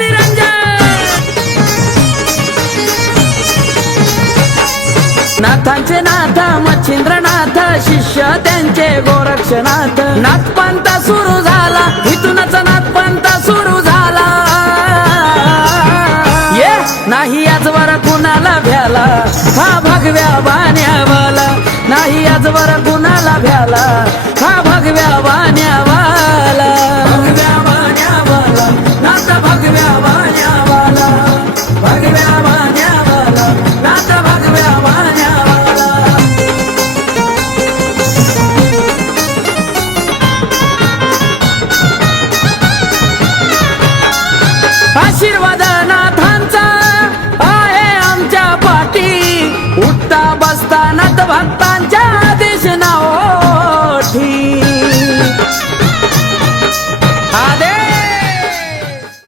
निरंजन नाथांचे नाथ मच्छिंद्रनाथ शिष्य त्यांचे गोरक्षनाथ नाथपंथ सुरू झाला इथूनच नाथपंथ सुरू झाला ये नाही आजवर कुणाला भ्याला हा भगव्या वाण्यावाला नाही आजवर कुणाला भ्याला हा भगव्या वाण्यावाला भगव्या वाण्यावाला नाथ भगव्या वाण्यावाला भगव्या वाण्यावाला नाथ भगव्या वाण्यावाला आशीर्वाद